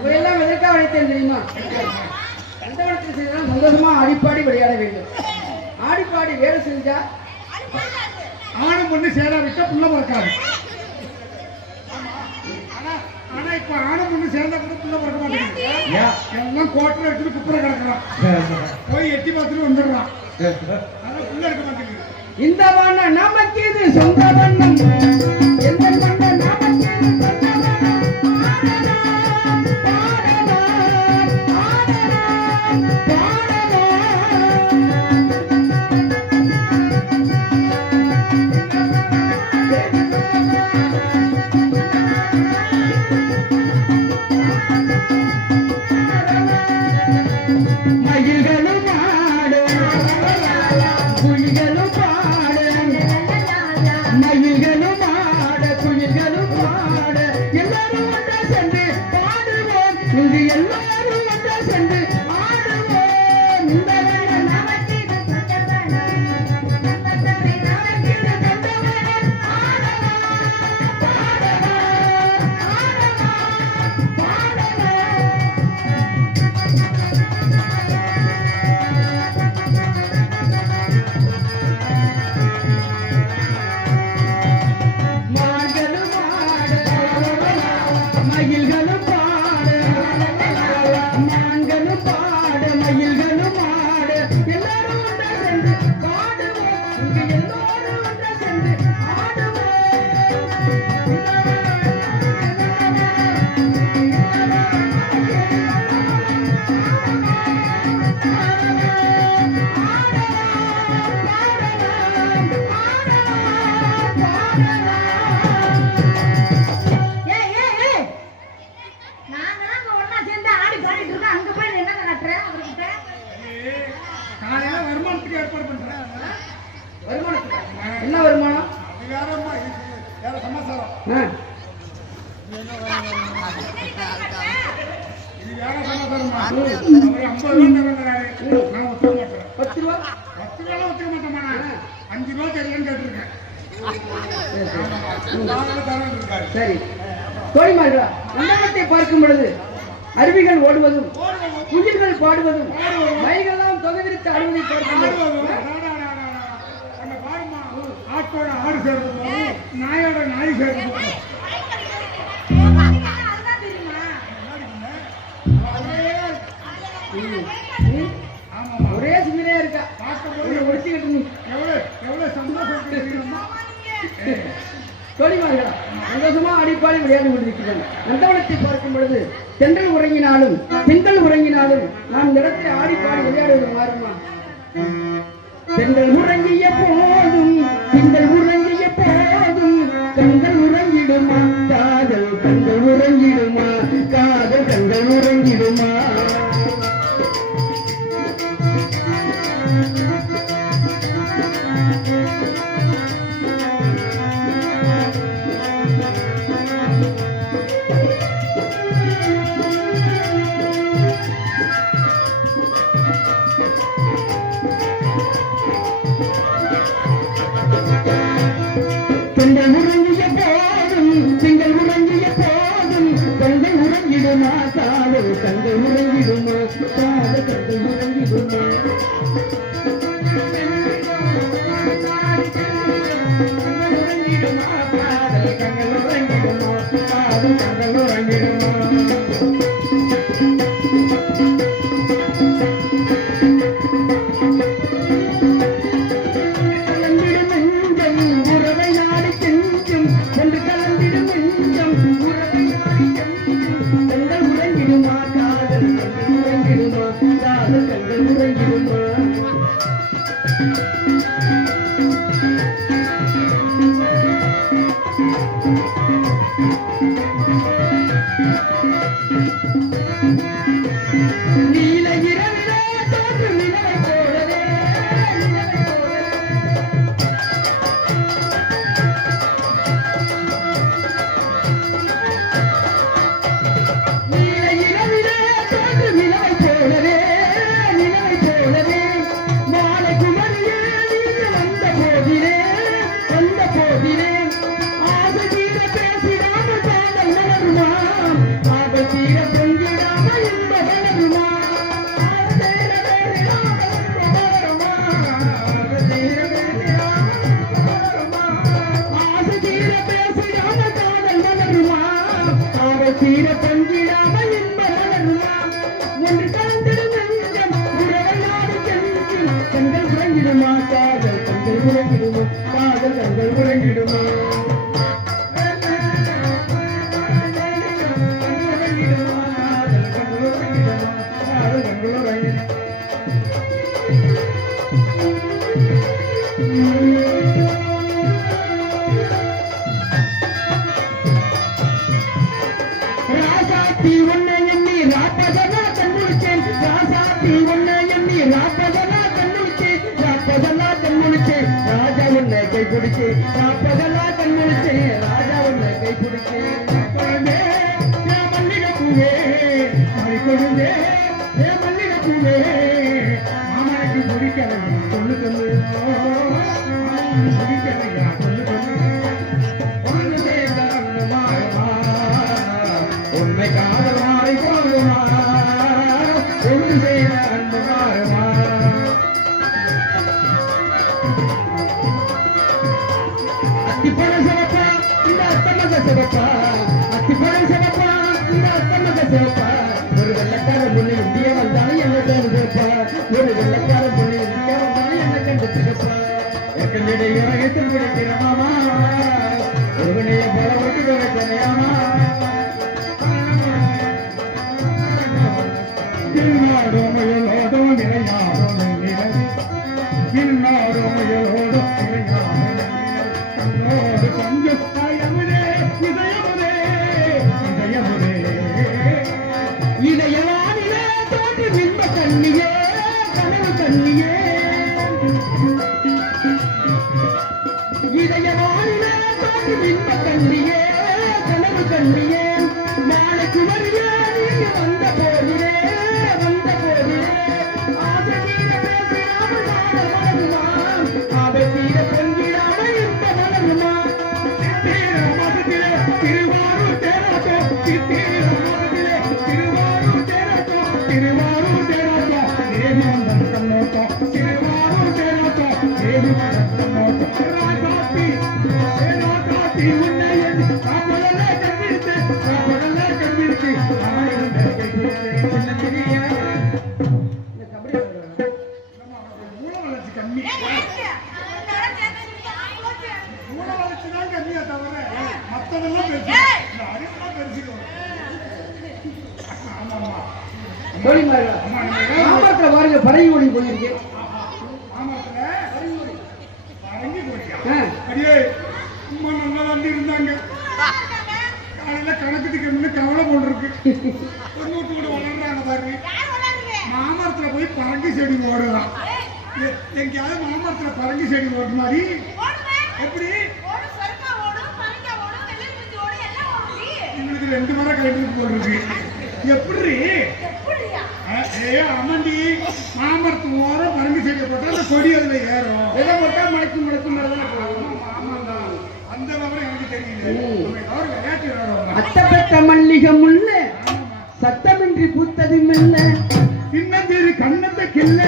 இவையெல்லாம் எதற்காக அழைத்தேன் தெரியுமா? நந்தவனத்தில் செய்தால் சந்தோஷமா ஆடிப்பாடி விளையாட வேண்டும். ஆடிப்பாடி வேலை செஞ்சா ஆணும் பொண்ணு சேரா விட்டா புள்ள பிறக்காது. ஆனா இப்ப ஆணும் பொண்ணு சேர்ந்தா கூட புள்ள பிறக்க மாட்டேங்குது. எல்லாம் கோட்டை எடுத்துட்டு குப்புற கிடக்குறான், போய் எட்டி பார்த்துட்டு வந்துடுறான். அதான் புள்ள இருக்க மாட்டேங்குது. இந்த வண்ணம் நமக்கு இது சொந்த வண்ணம், எந்த வண்ணம் நமக்கு இது சொந்த வண்ணம். என்ன வருமானம்? சரி, தோழிமார்களா, நந்தவனத்தை பார்க்கும் பொழுது அருவிகள் ஓடுவதும் குயில்கள் பாடுவதும் மயில்களெல்லாம் தொகைவிரித்து ஆடுவதை பார்க்கும் ஆட்டோட ஆடு சேர்ந்து நாயோட நாய் சேர்ந்து ஒரே சுமையா இருக்கா. ஒழிச்சுக்கிட்டு எவ்வளவு சந்தோஷம். தோழிமார்களா, சந்தோஷமா அடிப்பாடி விளையாடி கொண்டிருக்கிறார்கள். நந்தவனத்தை பார்க்கும் பொழுது தென்றல் உறங்கினாலும் பெண்கள் உறங்கினாலும் நாம் இடத்தை ஆடிப்பாடி விளையாடுவது மாறுமா? பெண்கள் உறங்கிய போதும் பெண்கள் உறங்கிய போதும் கண்கள் உறங்கிடுமா? காதல் கண்கள் உறங்கிடுமா? காதல் கண்கள் உறங்கிடுமா? காதல் கண்கள் உறங்கிடுமா? காதல் கண்கள் உறங்கிடுமா? காதல் கண்கள் உறங்கிடுமா? காதல் கண்கள் உறங்கிடுமா? கண்கள் உறங்கிடுமோ காதல் கண்கள் உறங்கிடுமோ ராசாத்தி உன்னை எண்ணி ராப்பதனா கண்ணுச்சேன் ராசாத்தி உன்னை எண்ணி ராப்பதனா கண்ணுச்சேன் ராப்பதனா கண்ணுச்சேன் ராஜா உன்னை கை பிடிச்சு ராப்பதனா கண்ணுச்சேன் ராஜா உன்னை கை பிடிச்சு குழந்தே ஏ மல்லிகை பூவே கொழுந்தே ஏ மல்லிகை பூவே மாமனுக்கு பிடிக்கலையா சொல்லு சொல்லு பிடிக்கலையா சொல்லு சொல்லு ஒன்று சேர்ந்த அன்பு மாறுமா உண்மை காதல் மாறி போகுமா ஒன்று சேர்ந்த அன்பு மாறுமா அத்திப்பழம் சிவப்பா இந்த அத்தமக சிவப்பா அத்திப்பழம் சிவப்பா இந்த அத்தமக சிவப்பா ஒரு வெள்ளக்கார பொண்ணு இந்திய வந்தாலும் என்ன கண்டு சிவப்பா ஒரு வெள்ளக்கார பொண்ணு இந்திய வந்தாலும் என்ன கண்டு சிவப்பா எத்தனை பிடிக்கிற மாமா ஒருவனைய போல விட்டு கிடைக்கலையாமா இன்னாடோ முயலோடோ நிலையாடோ நிலவு இன்னாடோ முயலோடோ நிலையாடோ கண்ணோடு கொஞ்சம் தயமுதே இதயமுதே இதயமுதே இதயவானிலே தோன்றி பிம்ப கண்ணியே கனவு கண்ணியே இதயவானிலே தோன்றி பிம்ப கண்ணியே கனவு கண்ணியே நாளைக்கு வருவே நீ வந்த போதிலே மாமரத்துல பாருங்க பறவை ஒளி போயிருக்கேன் கவலை போட்டிருக்கு வளர்றாங்க பாருங்க மாமரத்துல போய் பரங்கி செடி ஓடலாம் எங்கேயாவது மாமரத்துல பரங்கி செடி ஓடுற மாதிரி எப்படி இவனுக்கு 2 முறை கலந்துட்டு போட்டிருக்கு எப்படி அமண்டி மாமரத்து ஓரம் பரங்கி செடி போட்டா அந்த கொடி அதுல ஏறும் எதை போட்டா மலைக்கு மலைக்கு அந்த விவரம் எனக்கு தெரியல விளையாட்டு விளையாடுவாங்க அத்தப்பட்ட மல்லிகை முல்ல சத்தமின்றி பூத்தது மெல்ல சின்னந்திரு கண்ணத்தை கில்ல